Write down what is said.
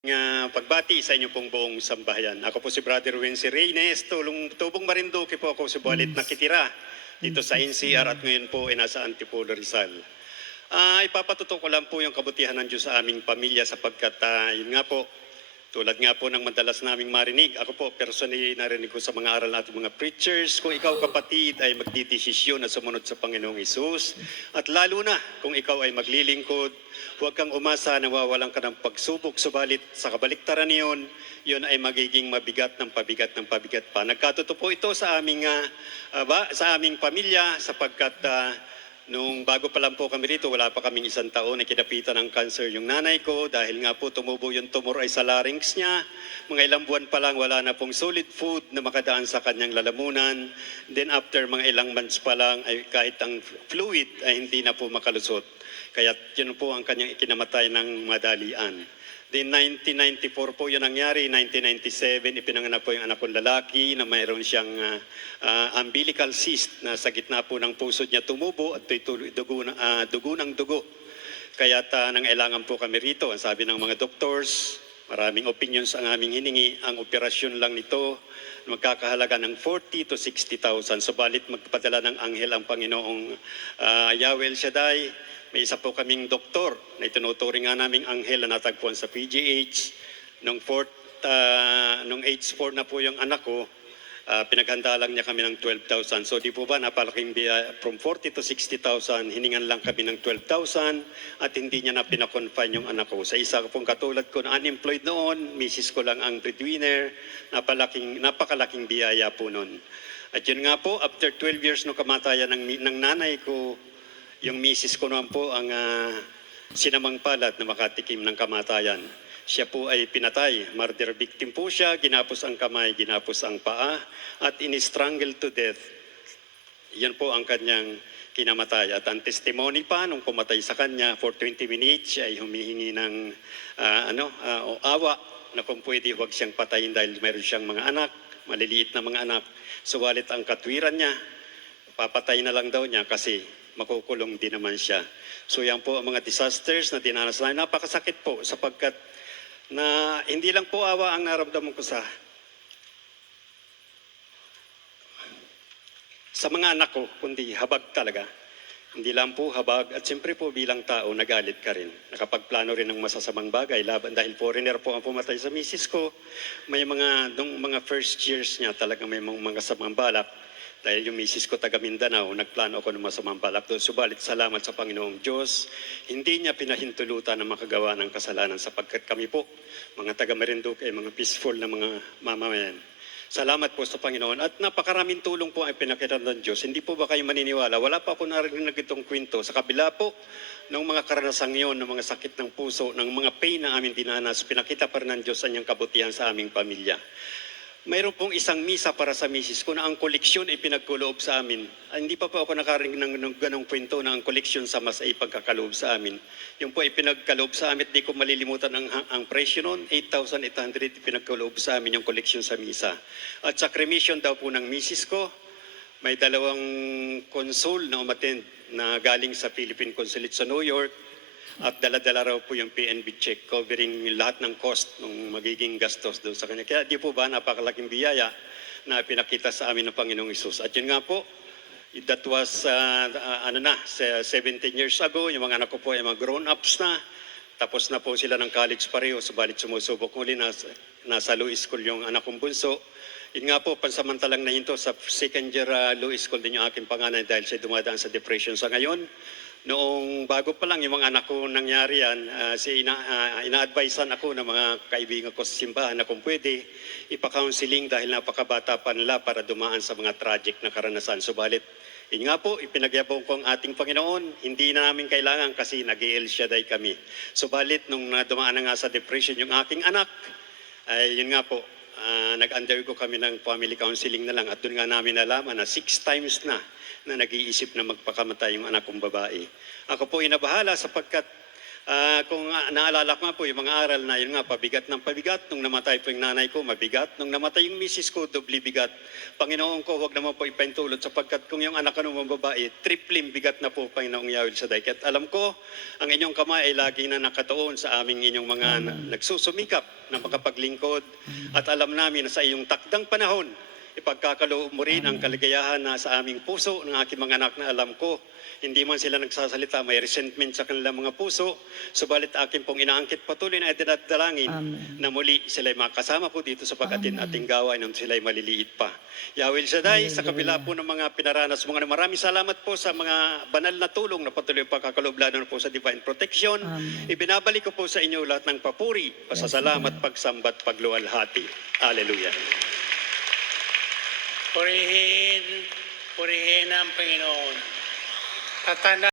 nga pagbati sa inyo pong buong sambahayan. Ako po si Brother Wency Reynes, tulong, tubong Marinduque po ako, subalit nakitira dito sa NCR at ngayon po ay nasa Antipolo Rizal. Ah, ipapatuto ko lang po yung kabutihan ng Diyos sa aming pamilya sapagkat ah, yun nga po, tulad nga po ng madalas naming marinig, ako po personally narinig ko sa mga aral natin mga preachers, kung ikaw kapatid ay magdidesisyon na sumunod sa Panginoong Isus, at lalo na kung ikaw ay maglilingkod, huwag kang umasa na wawalan ka ng pagsubok, subalit sa kabaliktaran niyon, yun ay magiging mabigat ng pabigat ng pabigat pa. Nagkatotoo po ito sa aming, ah, ah, ba- sa aming pamilya sapagkat ah, Nung bago pa lang po kami rito, wala pa kaming isang taon na kinapitan ng cancer yung nanay ko dahil nga po tumubo yung tumor ay sa larynx niya. Mga ilang buwan pa lang wala na pong solid food na makadaan sa kanyang lalamunan. Then after mga ilang months pa lang ay kahit ang fluid ay hindi na po makalusot. Kaya yun po ang kanyang ikinamatay ng madalian. Then 1994 po yun nangyari, 1997 ipinanganak po yung anak kong lalaki na mayroon siyang ah, ah, umbilical cyst na sa gitna po ng puso niya tumubo at dugo, ah, dugo ng dugo. Kaya ta nangailangan po kami rito. Ang sabi ng mga doctors, maraming opinions ang aming hiningi. Ang operasyon lang nito magkakahalaga ng 40 to 60,000. Subalit magpadala ng anghel ang Panginoong ah, Yahweh Shaddai. May isa po kaming doktor na itinuturing nga naming anghel na natagpuan sa PGH. Nung, fourth, ah, nung age 4 na po yung anak ko, Ah, pinaghanda lang niya kami ng 12,000. So di po ba napalaking biya, from 40 to 60,000, hiningan lang kami ng 12,000 at hindi niya na pinakonfine yung anak ko. Sa isa pong katulad ko na unemployed noon, misis ko lang ang breadwinner, napalaking, napakalaking biyaya po noon. At yun nga po, after 12 years no kamatayan ng, ng nanay ko, yung misis ko naman po ang ah, sinamang palad na makatikim ng kamatayan. Siya po ay pinatay. Murder victim po siya. Ginapos ang kamay, ginapos ang paa, at in-strangle to death. Yan po ang kanyang kinamatay. At ang testimony pa nung pumatay sa kanya for 20 minutes ay humihingi ng ah, ano, o awa na kung pwede huwag siyang patayin dahil mayroon siyang mga anak, maliliit na mga anak. Subalit ang katwiran niya, papatay na lang daw niya kasi makukulong din naman siya. So yan po ang mga disasters na dinanas namin. Napakasakit po sapagkat na hindi lang po awa ang naramdaman ko sa sa mga anak ko, kundi habag talaga. Hindi lang po habag at siyempre po bilang tao nagalit ka rin. Nakapagplano rin ng masasamang bagay laban dahil foreigner po ang pumatay sa misis ko. May mga nung mga first years niya talaga may mga, mga balak. Dahil yung misis ko taga Mindanao, nagplano ako ng masamang balak doon. Subalit salamat sa Panginoong Diyos, hindi niya pinahintulutan na makagawa ng kasalanan sapagkat kami po, mga taga Marinduque, mga peaceful na mga mamamayan. Salamat po sa Panginoon. At napakaraming tulong po ang pinakita ng Diyos. Hindi po ba kayo maniniwala? Wala pa ako narinig itong kwento. Sa kabila po ng mga karanasang yon, ng mga sakit ng puso, ng mga pain na aming dinanas, pinakita pa rin ng Diyos ang niyang kabutihan sa aming pamilya. Mayroon pong isang misa para sa misis ko na ang koleksyon ay pinagkuloob sa amin. Ah, hindi pa po ako nakarinig ng, ng ganong kwento na ang koleksyon sa mas ay pagkakaloob sa amin. Yung po ay pinagkaloob sa amin, di ko malilimutan ang, ang presyo noon, 8,800 pinagkaloob sa amin yung koleksyon sa misa. At sa cremation daw po ng misis ko, may dalawang consul na umattend na galing sa Philippine Consulate sa New York at dala-dala raw po yung PNB check covering lahat ng cost ng magiging gastos doon sa kanya. Kaya di po ba napakalaking biyaya na pinakita sa amin ng Panginoong Isus. At yun nga po, that was uh, uh, ano na, se- 17 years ago, yung mga anak ko po ay mga grown-ups na. Tapos na po sila ng college pareho, subalit sumusubok muli na nasa Louis School yung anak kong bunso. Yun nga po, pansamantalang nahinto sa second year uh, Louis School din yung aking panganay dahil siya dumadaan sa depression sa ngayon. Noong bago pa lang yung mga anak ko nangyari yan, ah, si ina, uh, ina-advisean ako ng mga kaibigan ko sa simbahan na kung pwede, ipa-counseling dahil napakabata pa nila para dumaan sa mga tragic na karanasan. Subalit, yun nga po, ipinagyabong ko ang ating Panginoon, hindi na namin kailangan kasi nag el Shaddai kami. Subalit, nung dumaan na nga sa depression yung aking anak, ay yun nga po, ah, nag-undergo kami ng family counseling na lang at doon nga namin nalaman na six times na na nag-iisip na magpakamatay yung anak kong babae. Ako po inabahala sapagkat Ah, kung naalala ko nga po yung mga aral na yun nga, pabigat ng pabigat. Nung namatay po yung nanay ko, mabigat. Nung namatay yung misis ko, dobli bigat. Panginoon ko, huwag naman po ipahintulot sapagkat kung yung anak ko naman babae, tripling bigat na po, Panginoong Yahweh sa At alam ko, ang inyong kamay ay lagi na nakatuon sa aming inyong mga na, nagsusumikap na makapaglingkod. At alam namin na sa iyong takdang panahon, ipagkakaloob mo rin ang kaligayahan na sa aming puso ng aking mga anak na alam ko. Hindi man sila nagsasalita, may resentment sa kanilang mga puso. Subalit akin pong inaangkit patuloy na itinadalangin Amen. na muli sila makasama po dito sa pag-atin ating gawain nung sila maliliit pa. Yahweh Shaddai, sa kabila po ng mga pinaranas mga maraming salamat po sa mga banal na tulong na patuloy pagkakaloob lalo po sa divine protection. Amen. Ibinabalik ko po sa inyo lahat ng papuri, pasasalamat, pagsambat, pagluwalhati. Hallelujah. Purihin, purihin ang Panginoon. Tatanda